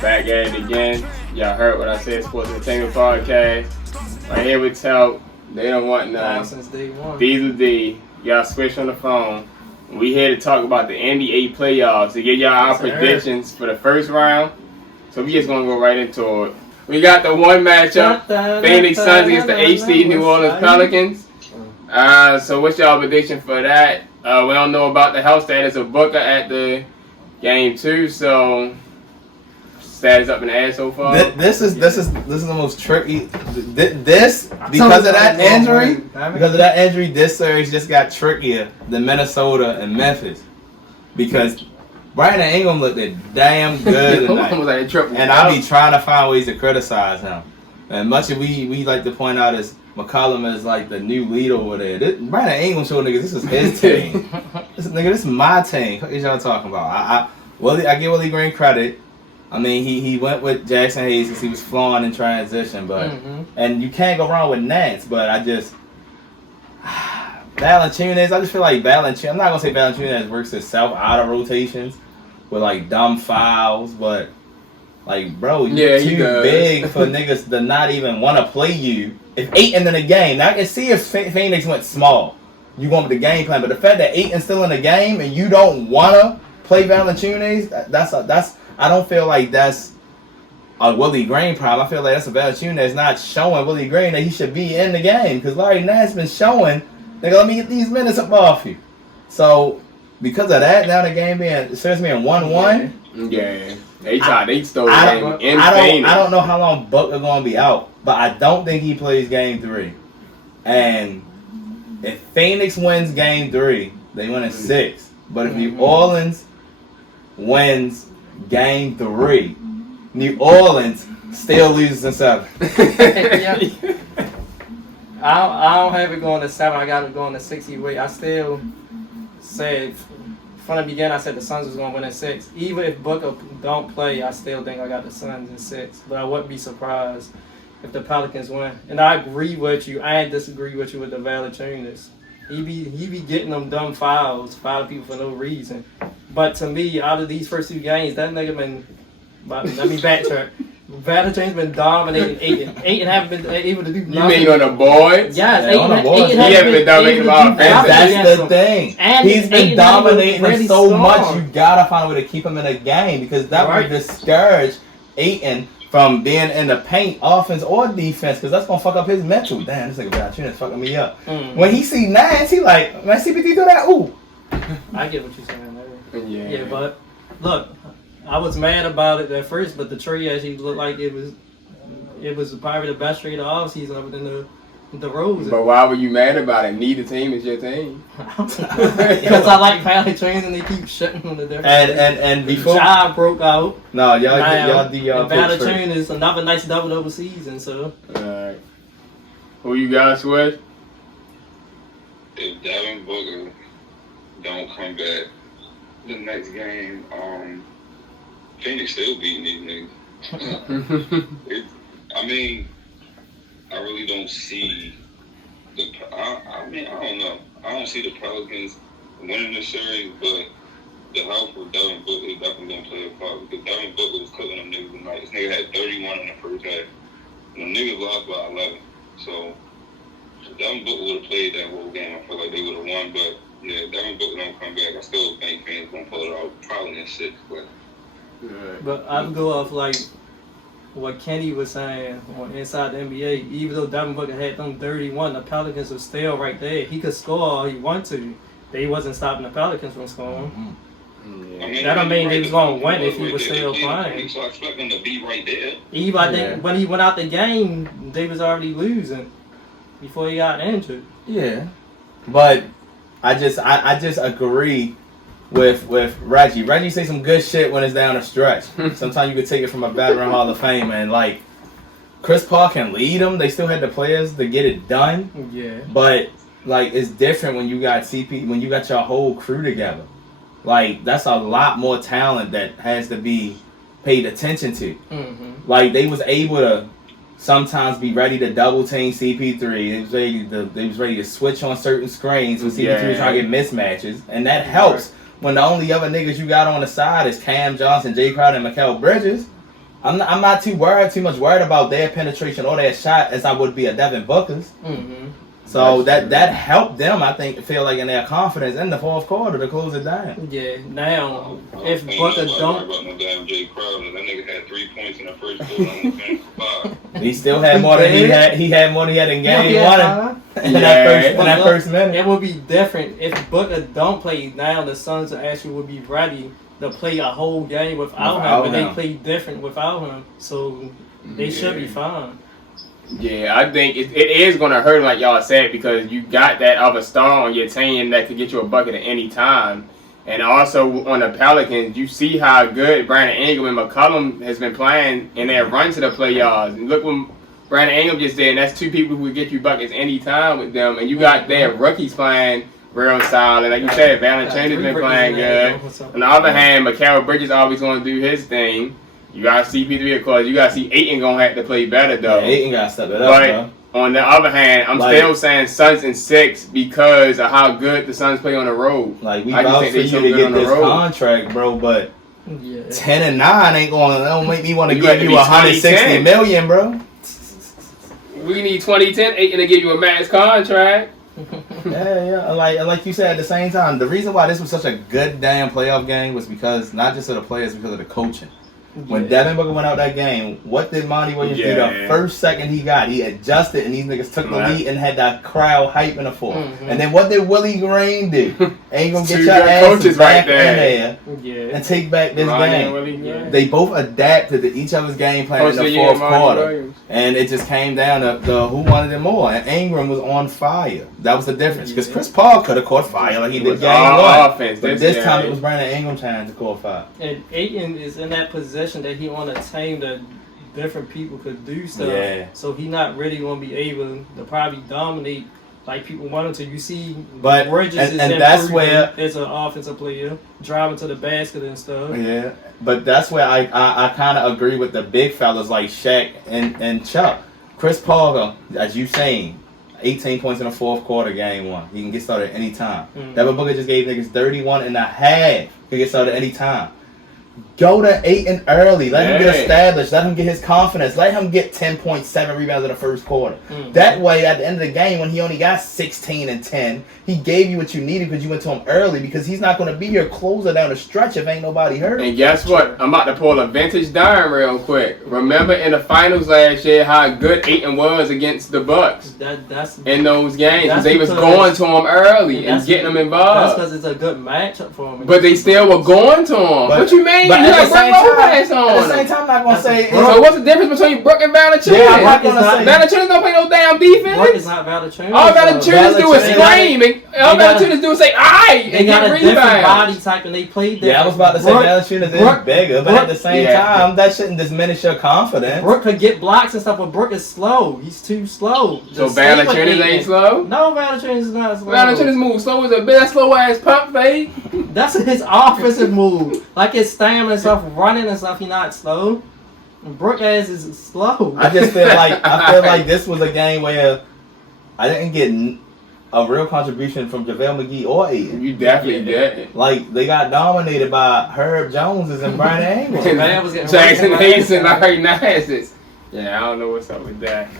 Back at it again. Y'all heard what I said, Sports Entertainment Podcast. Right here with Telp. They don't want none. Since day one. Diesel D. Y'all switch on the phone. We here to talk about the NBA Playoffs. To give y'all our predictions for the first round. So we just gonna go right into it. We got the one matchup. Phoenix Suns against the HD New Orleans Pelicans. So what's y'all prediction for that? We don't know about the health status of Booker at the game 2, so status up in the air so far. This is the most tricky. This because of that injury, this series just got trickier than Minnesota and Memphis because Brandon Ingram looked damn good tonight, and I be trying to find ways to criticize him. And much of we like to point out is McCollum is like the new leader over there. Brandon Ingram showed niggas this is his team. This is my team. What y'all talking about? I give Willie Green credit. I mean, he went with Jackson Hayes because he was flowing in transition, but and you can't go wrong with Nance. But I just Valanciunas. I just feel like Valanciunas. I'm not gonna say Valanciunas works himself out of rotations with like dumb fouls, but like bro, you're too big for niggas to not even want to play you. If Ayton in the game, now I can see if Phoenix went small, you want the game plan. But the fact that Ayton's still in the game and you don't wanna play Valanciunas, that's. I don't feel like that's a Willie Green problem. I feel like that's a Valanciunas that's not showing Willie Green that he should be in the game because Larry Nance been showing, nigga, let me get these minutes up off you. So because of that, now the game being 1-1. Yeah. They stole the game in Phoenix. I don't know how long Booker gonna be out, but I don't think he plays game 3. And if Phoenix wins game 3, they win in 6. But if New Orleans wins game 3, New Orleans still loses in 7. I don't have it going to 7. I got it going to 6 either way. I still said from the beginning, I said the Suns was going to win in 6. Even if Booker don't play, I still think I got the Suns in 6. But I wouldn't be surprised if the Pelicans win. And I agree with you. I ain't disagree with you with the Valanciunas. He be getting them dumb fouls people for no reason. But to me, out of these first 2 games, that nigga been. Let me backtrack. Valanciunas been dominating Ayton. Ayton haven't been able to do nothing. You mean on the boards? Yes, on the boards. He haven't been dominating them all. That's the thing. And he's been dominating them so strong. much. You gotta find a way to keep him in the game because that would discourage Ayton from being in the paint, offense or defense, because that's gonna fuck up his mental. Damn, this nigga Valanciunas fucking me up. When he see Nance, he like, man, CPT do that. Ooh. I get what you're saying there. Yeah, but look, I was mad about it at first, but the trade actually looked like it was probably the best trade of all season other than the Rose. But why were you mad about it? Neither team is your team. Because I like Valanciunas and they keep shutting on the difference. And before Ja broke out. No, y'all do y'all pick Valanciunas is another nice double season. So. Alright. Who you guys with? If Devin Booker don't come back the next game, Phoenix still beating these niggas. I mean, I really don't see I don't know. I don't see the Pelicans winning the series, but the health of Devin Booker is definitely going to play a part because Devin Booker was cooking them niggas tonight. This nigga had 31 in the first half. And the niggas lost by 11. So, if Devin Booker would have played that whole game, I feel like they would have won. But, yeah, if Devin Booker don't come back, I still think fans going to pull it out probably in 6. But I'd go off like what Kenny was saying on Inside the NBA. Even though Devin Booker had them 31, the Pelicans were still right there. He could score all he wanted to. They wasn't stopping the Pelicans from scoring. That don't mean they was going to win if he was still playing. So I expect them to be right there. I think when he went out the game, they was already losing before he got injured. Yeah, but I just agree with Reggie. Reggie say some good shit when it's down the stretch. Sometimes you could take it from a veteran Hall of Fame and like Chris Paul can lead them. They still had the players to get it done. Yeah. But like it's different when you got when you got your whole crew together. Like that's a lot more talent that has to be paid attention to. Like they was able to sometimes be ready to double team CP3. They was ready to switch on certain screens when CP3 was trying to get mismatches, and that helps when the only other niggas you got on the side is Cam Johnson, Jay Crowder, and Mikal Bridges. I'm not too much worried about their penetration or their shot as I would be a Devin Booker's. Mm-hmm. So that helped them, I think, feel like in their confidence in the fourth quarter to close it down. Yeah. Now, if Booker don't, about no damn Jay Crowder, that nigga had 3 points in the first quarter on the bench for 5. He still had more than he had more than he had in game one. In that first minute. It would be different if Booker don't play. Now the Suns actually would be ready to play a whole game without him, but they play different without him, so they should be fine. Yeah, I think it is going to hurt, like y'all said, because you got that other star on your team that could get you a bucket at any time. And also on the Pelicans, you see how good Brandon Ingram and McCollum has been playing in their run to the playoffs. And look what Brandon Ingram just did, and that's 2 people who would get you buckets any time with them. And you got their rookies playing real solid. Like you said, Valanciunas has been playing good. On the other hand, Mikal Bridges always going to do his thing. You got CP3, of course. You got to see Ayton going to have to play better, though. Yeah, Ayton got to step it up, but on the other hand, I'm still saying Suns in 6 because of how good the Suns play on the road. Like, we vouch for you to get this contract, bro, but 10-9 ain't going to don't make me want to give you $160 million, bro. We need 2010 Ayton to give you a max contract. Yeah. Like you said, at the same time, the reason why this was such a good damn playoff game was because not just of the players, because of the coaching. When Devin Booker went out that game, what did Monty Williams do the first second he got? He adjusted, and these niggas took the lead and had that crowd hyping the fourth. Mm-hmm. And then what did Willie Green do? Ain't gonna get your asses back in there and take back this game. They both adapted to each other's game plan in the fourth quarter. And it just came down to who wanted it more. And Ingram was on fire. That was the difference. Because Chris Paul could have caught fire like he did game one. Offense, but this time it was Brandon Ingram's time to caught fire. And Ayton is in that position that he on a team that different people could do stuff. So he not really gonna be able to probably dominate like people want him to. You see, but Bridges and that's where as an offensive player driving to the basket and stuff. Yeah, but that's where I kind of agree with the big fellas like Shaq and Chuck. Chris Paul, as you saying, 18 points in the fourth quarter, game one. He can get started any time. Devin Booker just gave niggas 31 and a half. He can get started any time. Go to Ayton early. Let him get established. Let him get his confidence. Let him get 10.7 rebounds in the first quarter. That way, at the end of the game, when he only got 16 and 10, he gave you what you needed because you went to him early, because he's not going to be your closer down the stretch if ain't nobody hurt. And guess what? I'm about to pull a vintage dime real quick. Remember in the finals last year how good Ayton was against the Bucks in those games? Because they was going to him early and getting him involved. That's because it's a good matchup for him. But they still were going to him. What you mean? But at the same time, I'm not going to say... So what's the difference between Brook and Valanciunas? Yeah, I'm not going to say... Valanciunas don't play no damn defense. Brook is not Valanciunas. All Valanciunas do is scream. And all Valanciunas do is say, aight! They got a different body type and they play different. Yeah, I was about to say Valanciunas is bigger, but at the same time, that shouldn't diminish your confidence. Brook could get blocks and stuff, but Brook is slow. He's too slow. So Valanciunas ain't slow? No, Valanciunas is not slow. Valanciunas move slow as a bit. That slow ass pump fake. That's his offensive move. Like his stamina and stuff, running and stuff, he's not slow. Brook ass is slow. I just feel like this was a game where I didn't get a real contribution from JaVale McGee or Ayton. You definitely did. Like, they got dominated by Herb Joneses and Brian Ingram. Jackson Hayes and Larry Nassus. Yeah, I don't know what's up with that.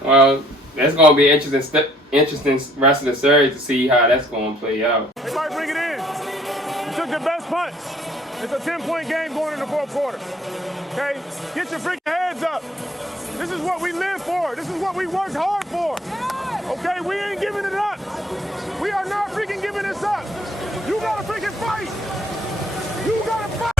Well, that's going to be interesting rest of the series to see how that's going to play out. They might bring it in. You took the best punch. It's a 10-point game going in the fourth quarter. Okay? Get your freaking heads up. This is what we live for. This is what we worked hard for. Okay? We ain't giving it up. We are not freaking giving this up. You gotta freaking fight. You gotta fight.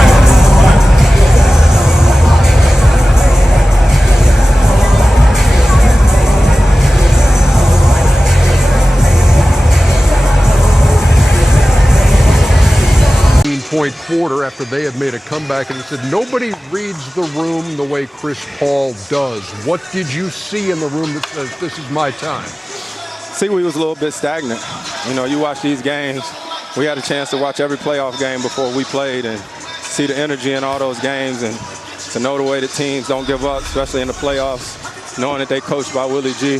Point quarter after they had made a comeback, and he said nobody reads the room the way Chris Paul does. What did you see in the room that says this is my time? See, we was a little bit stagnant. You know, you watch these games. We had a chance to watch every playoff game before we played and see the energy in all those games and to know the way the teams don't give up, especially in the playoffs, knowing that they coached by Willie G.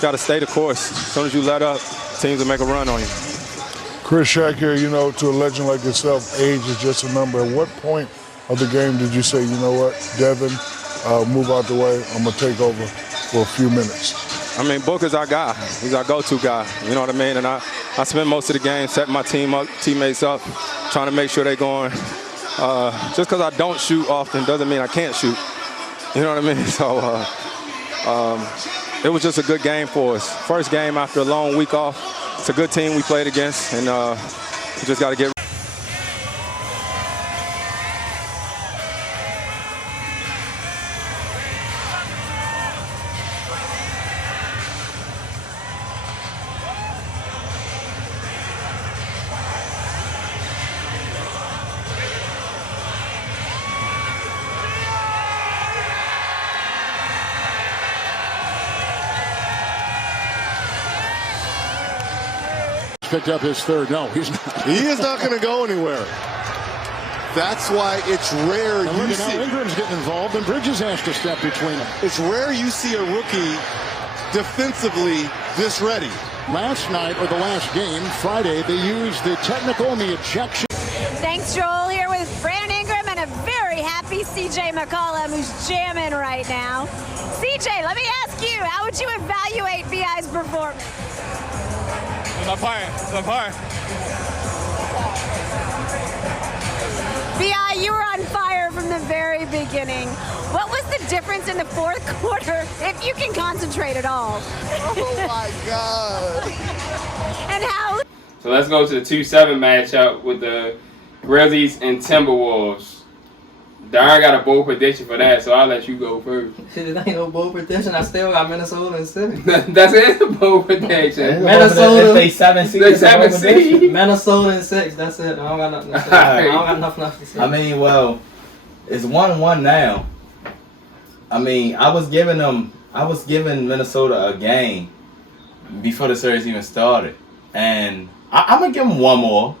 Got to stay the course. As soon as you let up, teams will make a run on you. Chris Shaq here, you know, to a legend like yourself, age is just a number. At what point of the game did you say, you know what, Devin, move out the way, I'm going to take over for a few minutes? I mean, Booker's our guy. He's our go-to guy. You know what I mean? And I spend most of the game setting my teammates up, trying to make sure they're going. Just because I don't shoot often doesn't mean I can't shoot. You know what I mean? So it was just a good game for us. First game after a long week off. It's a good team we played against, and we just got to get. Picked up his third. No, he's not. He is not going to go anywhere. That's why it's rare you see. Now Ingram's getting involved, and Bridges has to step between them. It's rare you see a rookie defensively this ready. Last night, or the last game, Friday, they used the technical and the ejection. Thanks, Joel. Here with Brandon Ingram and a very happy C.J. McCollum, who's jamming right now. C.J., let me ask you, how would you evaluate B.I.'s performance? B.I., you were on fire from the very beginning. What was the difference in the fourth quarter, if you can concentrate at all? Oh, my God. And how? So let's go to the 2-7 matchup with the Grizzlies and Timberwolves. Darren got a bold prediction for that, so I'll let you go first. Shit, it ain't no bold prediction. I still got Minnesota and 6. That's it, a bold prediction. Minnesota. They 7 seed. They 7 seed. Minnesota and 6. That's it. I don't got nothing to say. I don't got nothing else to say. I mean, well, it's 1-1 now. I mean, I was giving Minnesota a game before the series even started, and I'm gonna give them one more.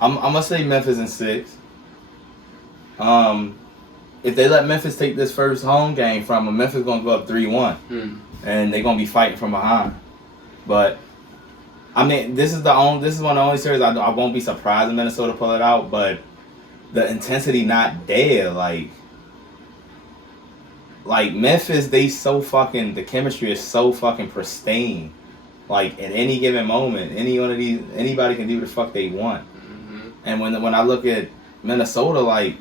I'm gonna say Memphis in 6. If they let Memphis take this first home game from them, Memphis gonna go up 3-1, and they're gonna be fighting from behind. But I mean, this is one of the only series I won't be surprised if Minnesota pull it out. But the intensity not there, like Memphis, the chemistry is so fucking pristine. Like at any given moment, anybody can do the fuck they want. Mm-hmm. And when I look at Minnesota, like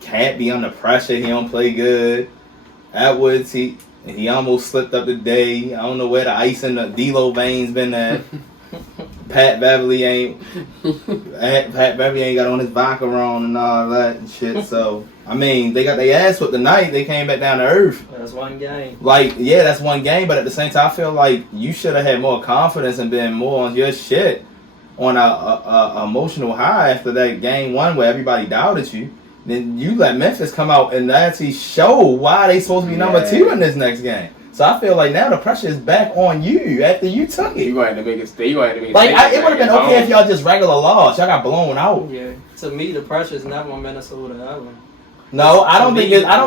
Cat be under pressure, he don't play good. Atwoods, he almost slipped up today. I don't know where the ice in the D-Lo veins been at. Pat Beverly ain't got on his vodka on and all that and shit. So I mean, they got their ass whipped tonight. They came back down to earth. That's one game. Like, yeah, that's one game, but at the same time, I feel like you should have had more confidence and been more on your shit on a emotional high after that game one where everybody doubted you. Then you let Memphis come out and actually show why they supposed to be number 2 in this next game. So I feel like now the pressure is back on you after you took it. You had to make it stay. Like it would have been okay if y'all just regular lost. Y'all got blown out. Yeah. To me, the pressure is never on Minnesota ever. No, I don't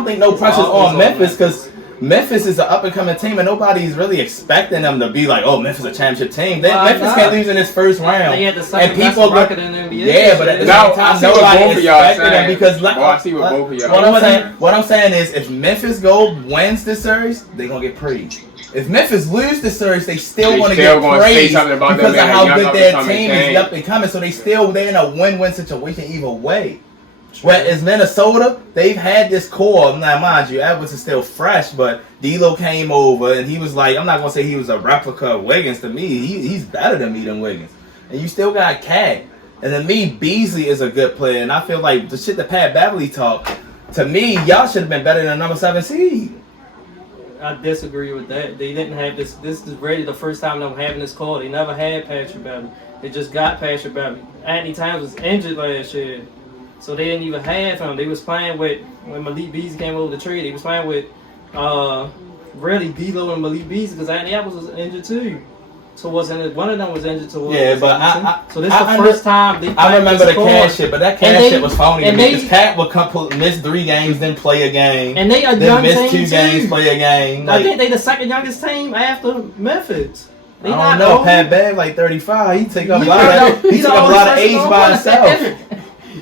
think no pressure's on Memphis because Memphis is an up and coming team and nobody's really expecting them to be like, oh, Memphis is a championship team. Memphis can't lose in this first round. They had the second best record in the NBA. Yeah, but at the same time, nobody expected them because I see what both of y'all. What I'm saying is, if Memphis wins this series, they're gonna get praised. If Memphis lose this series, they still want to get praised because of how good their team is up and coming. So they're in a win-win situation either way. Whereas Minnesota, they've had this core. Now, mind you, Edwards is still fresh, but D'Lo came over and he was like, I'm not gonna say he was a replica of Wiggins. To me, he's better than Wiggins. And you still got Cat. And to me, Beasley is a good player. And I feel like the shit that Pat Beverly talked, to me, y'all should have been better than number 7 seed. I disagree with that. They didn't have this. This is really the first time them having this core. They never had Patrick Beverly. They just got Patrick Beverly. Anthony Towns was injured last year. So they didn't even have him. They was playing with, when Malik Beasley came over the trade, they was playing with really D'Lo and Malik Beasley because Anthony Edwards was injured too. So one of them was injured too. Yeah, but so this is the first time they I remember the Cat shit, but that Cat shit was phony because Cat would miss 3 games, then play a game. And they a then young miss team 2 games, play a game. I think they the second youngest team after Memphis. I don't know. Pat Bev like 35. He took up a lot of age by himself.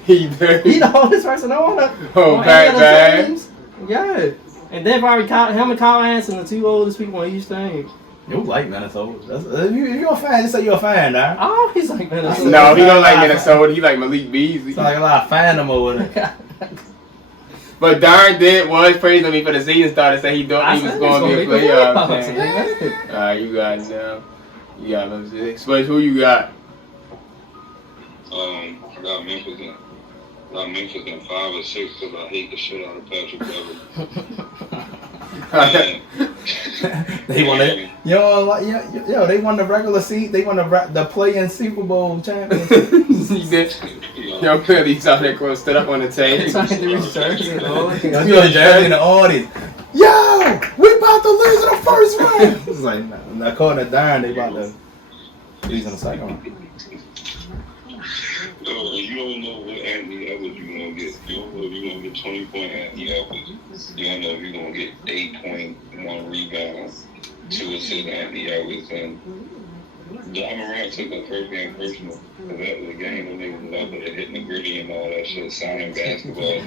He the oldest person on it. Oh, bad. Yeah. And then probably him and Kyle Anderson, the two oldest people on each team. You like Minnesota. If you're a fan, just say you're a fan, now. Oh, he's like Minnesota. No, he don't like Minnesota. He like Malik Beasley. It's like a lot of fandom over there. But Darn was praising me for the season started. Say he thought he was going to be a playoff team. Alright, you got it now. You got them. Spudge, who you got? I got Memphis in 5 or 6 because I hate the shit out of Patrick Beverly. They won it. Yo, they won the regular seat. They won the play-in Super Bowl championship. He did. Yo, Billy's out there stood up on the table. You know, Jersey in the audience. Yo, we about to lose in the first round. It's like, according to Darren, they about to lose in the second round. You don't know what Anthony Edwards you're going to get. You don't know if you're going to get 20-point Anthony Edwards. You don't know if you're going to get 8.1 rebounds, 2 assists Anthony Edwards. And John Morant took the first game personal. Because that was a game when they was up there hitting the gritty and all that shit, signing basketball.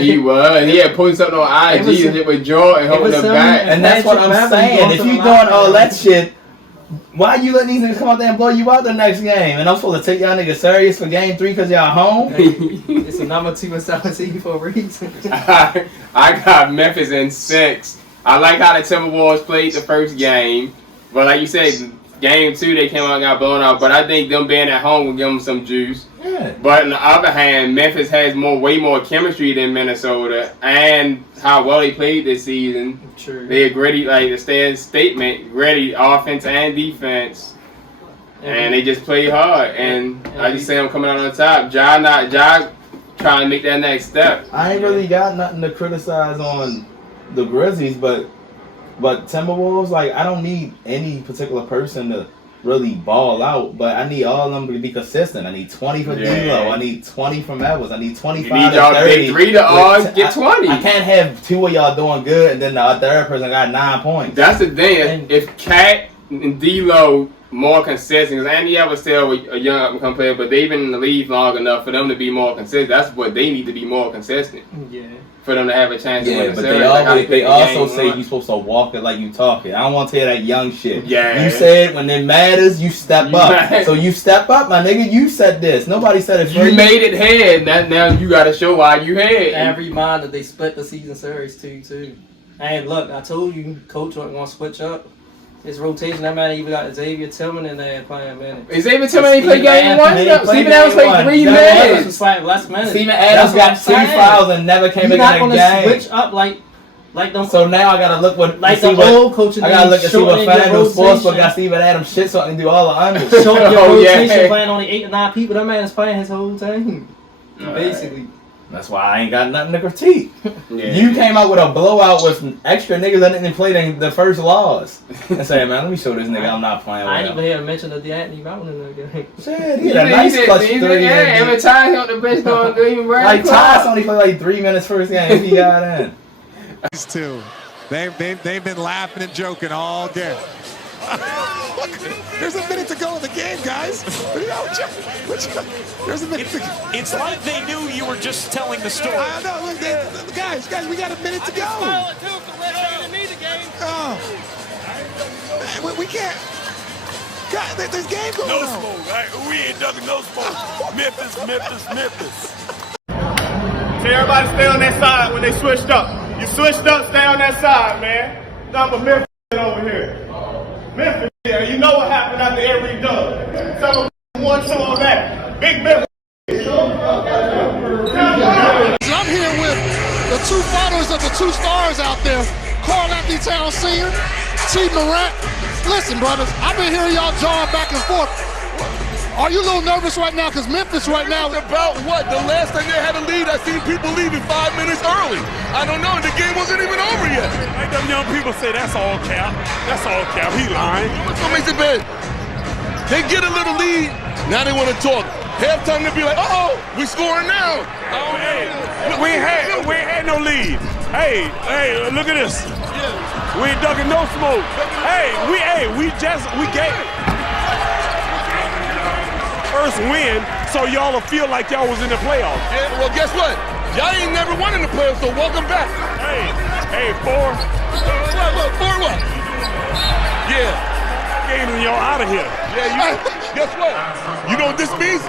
He was. He had posted something on IG and it was Jordan holding the back. And that's what I'm saying. If you doing all that shit, why you letting these niggas come out there and blow you out the next game? And I'm supposed to take y'all niggas serious for game 3 because y'all home? It's a number 2 and 17 for a reason. I got Memphis in 6. I like how the Timberwolves played the first game. But like you said, game 2 they came out and got blown out. But I think them being at home will give them some juice. Yeah. But on the other hand, Memphis has way more chemistry than Minnesota. And how well they played this season. True. They're gritty, like the statement, gritty offense and defense. And they just play hard. And I just say I'm coming out on top. Ja trying to make that next step. I ain't really got nothing to criticize on the Grizzlies, but Timberwolves, like, I don't need any particular person to really ball out, but I need all of them to be consistent. I need 20 for D'Lo. I need 20 from Edwards. I need 25 you need y'all 30. Big 3 to all get 20. I can't have 2 of y'all doing good and then the third person got 9 points. That's the thing. If Cat and D'Lo more consistent, because Andy Edwards still a young up-and-coming player, but they've been in the league long enough for them to be more consistent. That's what they need to be more consistent. Yeah. For them to have a chance to win the but series. they also say you're supposed to walk it like you talk it. I don't want to hear that young shit. Yeah. You said when it matters, you step up. So you step up, my nigga. You said this. Nobody said it for you. You made it head. Now you got to show why you had. And reminder, they split the season series too. And look, I told you, Coach wasn't going to switch up. His rotation, that man even got Xavier Tillman in there playing minutes. Xavier Tillman ain't played game 1? Stephen Adams played 3 minutes. Was playing less minutes. Stephen Adams got 2 fouls and never came in the game. You're not going to switch up like them. So now I got to look what... Like the old coach. I got to look and see what FanDuel Sportsbook got Stephen Adams shit so I can do all the unders. Short your rotation playing only 8 or 9 people. That man is playing his whole team. Basically. That's why I ain't got nothing to critique. Yeah. You came out with a blowout with extra niggas that didn't play the first loss. And say, man, let me show this nigga I'm not playing with I him. ain't even hear him mention the D'Anthony Mountain in that game. Shit, he had a nice clutch 3. Every time he on the bench going good, even like Tyus only played like 3 minutes first game. He got in. These two, they've been laughing and joking all game. Look, there's a minute to go in the game, guys. There's a minute to go. It's like they knew you were just telling the story. I know. Look, guys, we got a minute to go. We can't. God, there's game going on. No smoke, right? We ain't ducking no smoke. Memphis. See, everybody stay on that side when they switched up. You switched up, stay on that side, man. Number Memphis over here. Memphis, yeah, you know what happened after every dunk. Some 1-2 on that. Big Memphis. I'm here with the 2 fighters of the 2 stars out there, Karl Anthony Towns Sr., T. Morant. Listen, brothers, I've been hearing y'all jawing back and forth. Are you a little nervous right now? Because Memphis right now... About what? The last time they had a lead, I seen people leaving 5 minutes early. I don't know, and the game wasn't even over yet. Like them young people say, that's all cap. That's all cap. He lying. What's what makes it bad? They get a little lead, now they want to talk. Halftime they be like, uh-oh, we scoring now. Oh, hey, we ain't had no lead. Hey, look at this. We ain't ducking no smoke. We gave first win so y'all will feel like y'all was in the playoffs. Yeah, well, guess what? Y'all ain't never won in the playoffs, so welcome back. Hey, 4. What? 4 what? Yeah. Getting y'all out of here. Yeah, guess what? You know what this means?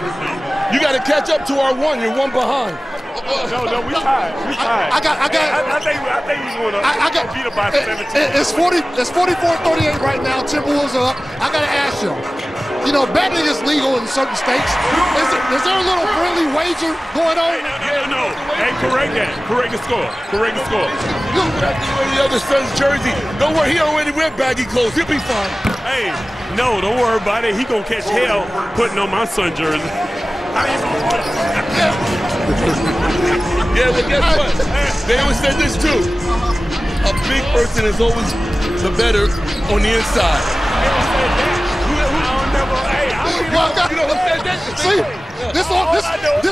You got to catch up to our 1. You're 1 behind. No, we tied. I think he's going to beat about 17. It's 44-38 right now. Timberwolves are up. I got to ask you. You know, betting is legal in certain states. Is there a little friendly wager going on? No. Hey, correct that. Correct the score. Look at the other son's jersey. Don't worry, he already wear baggy clothes. He'll be fine. Hey, no, don't worry about it. He gonna catch hell putting on my son jersey. Yeah, well, guess what? They always said this too. A big person is always the better on the inside. You know who said that? See, this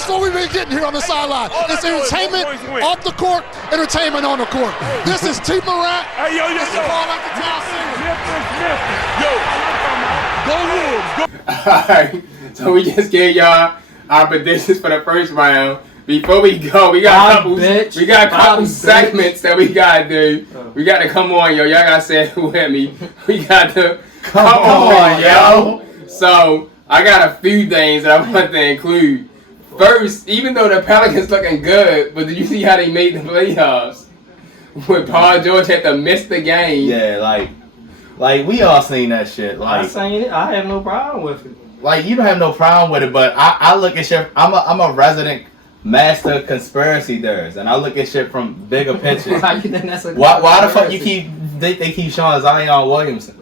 is what we've been getting here on the sideline. It's entertainment off the court, entertainment on the court. This is T. Morant. Hey, yo. This is all like the town Yo, go Wolves. All right, so we just gave y'all our predictions for the first round. Before we go, we got a couple segments that we gotta do. We gotta come on, yo. Y'all gotta say it with me. We got to come on, yo. So I got a few things that I want to include. First, even though the Pelicans looking good, but did you see how they made the playoffs? When Paul George had to miss the game. Yeah, like we all seen that shit. Like, I'm saying it. I have no problem with it. Like, you don't have no problem with it, but I look at shit. I'm a resident master conspiracy theorist, and I look at shit from bigger pictures. Why the fuck you they keep showing Zion Williamson?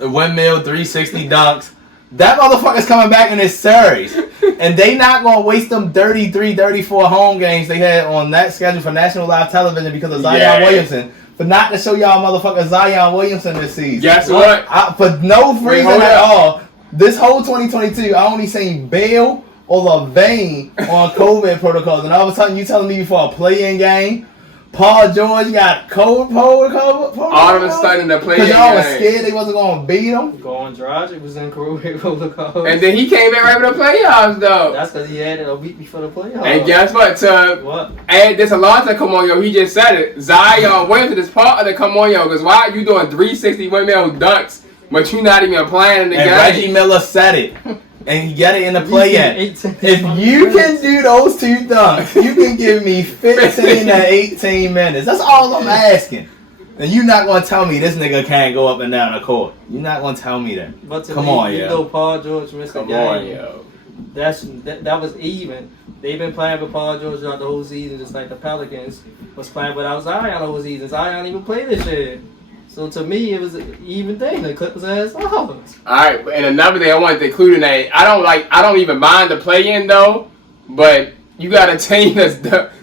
Windmill 360 dunks. That motherfucker's coming back in this series. And they not going to waste them 33, 34 home games they had on that schedule for national live television because of Zion Williamson. For not to show y'all motherfucker Zion Williamson this season. Guess what? For no reason at all. This whole 2022, I only seen Bale or LaVine on COVID protocols. And all of a sudden you telling me before a play-in game, Paul George got COVID. All of a sudden the play-in game. Because y'all was scared they wasn't going to beat him. Going Dragic was in COVID protocols. And then he came back right for the playoffs, though. That's because he had it a week before the playoffs. And guess what? To add this Alonzo come on, yo, he just said it. Zion Williamson is part of the come on, yo, because why are you doing 360 windmill dunks, but you not even playing in the game? Reggie Miller said it. And he got it in the play-in. If you can do those 2 dunks, you can give me 15 to 18 minutes. That's all I'm asking. And you're not going to tell me this nigga can't go up and down the court. You're not going to tell me that. But to Come me, on, even though Paul George missed the game, that was even. They've been playing with Paul George throughout the whole season, just like the Pelicans was playing without Zion the whole season. Zion didn't even play this year. So to me, it was an even thing. The Clippers ass off. Alright, and another thing I wanted to include in that, I don't even mind the play-in though, but you got a team that's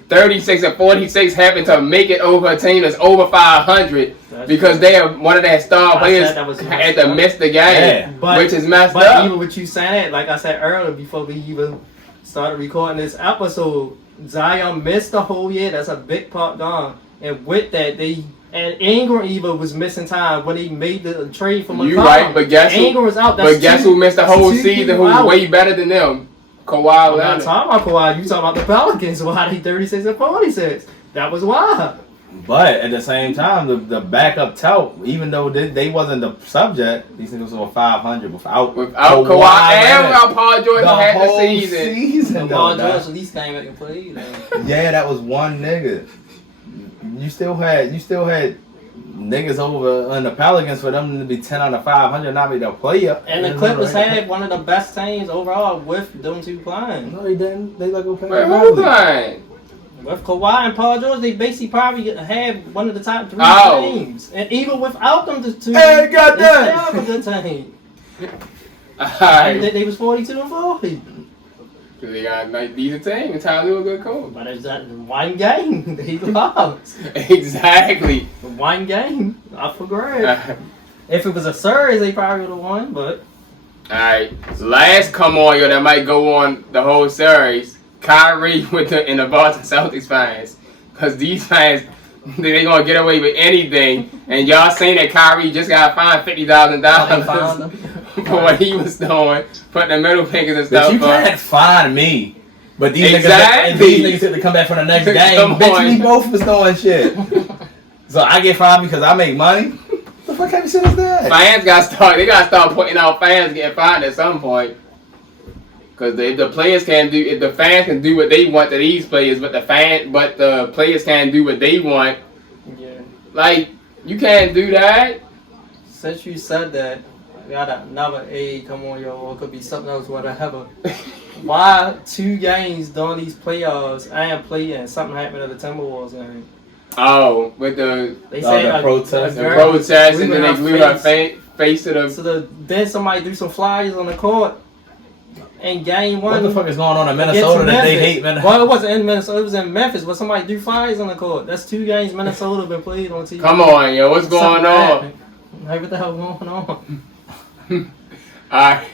36 and 46 happen to make it over a team that's over 500 because they are one of their star players had to miss the game, which is messed up. But even with you saying that, like I said earlier, before we even started recording this episode, Zion missed the whole year. That's a big part gone. And with that, and Ingram even was missing time when he made the trade for McCollum. You right, but guess Ingram was out. Guess who missed the whole season who's way better than them? Kawhi Leonard. I'm not talking about Kawhi. You talking about the Pelicans. Why they 36 and 46? That was why. But at the same time, the backup tout, even though they wasn't the subject, these niggas were 500 without Kawhi and without Paul George had the season. Paul George at least came back and played. Yeah, that was one nigga. You still had niggas over on the Pelicans for them to be 10 out of 500, not be the player. And the Clippers had one of the best teams overall with them 2 playing. No, they didn't. They go play. Who playing? With Kawhi and Paul George, they basically probably had one of the top 3 teams. And even without them, the 2, hey, got that. They still have a good team. They was 42 and 40. Because they got a decent team and Tyler a good coach. But it's that one game they lost. Exactly. One game. I forgot. If it was a series, they probably would have won, but. Alright. Last come on, yo, that might go on the whole series. Kyrie in the Boston Celtics fans. Because these fans, they going to get away with anything. And y'all saying that Kyrie just got fined $50,000 for what he was doing, putting the middle fingers and stuff. But you can't find me. But these niggas had to come back from the next game. Bitch, we both was doing shit. So I get fined because I make money? What the fuck kind of shit is that? Fans they gotta start putting out fans getting fined at some point. Because if the fans can do what they want to these players, but the players can't do what they want. Yeah. Like, you can't do that. Since you said that, I got another A. Come on, yo, or it could be something else, whatever. Why 2 games during these playoffs I ain't playing and something happened at the Timberwolves game? Oh, with the protest. The protest, and then they glued her face to the... So then somebody threw some flyers on the court. In game 1. What the fuck is going on in Minnesota that they hate Minnesota? Well, it wasn't in Minnesota. It was in Memphis, but somebody threw flyers on the court. That's 2 games Minnesota been played on TV. Come on, yo. What's going on? Hey, what the hell going on? Alright.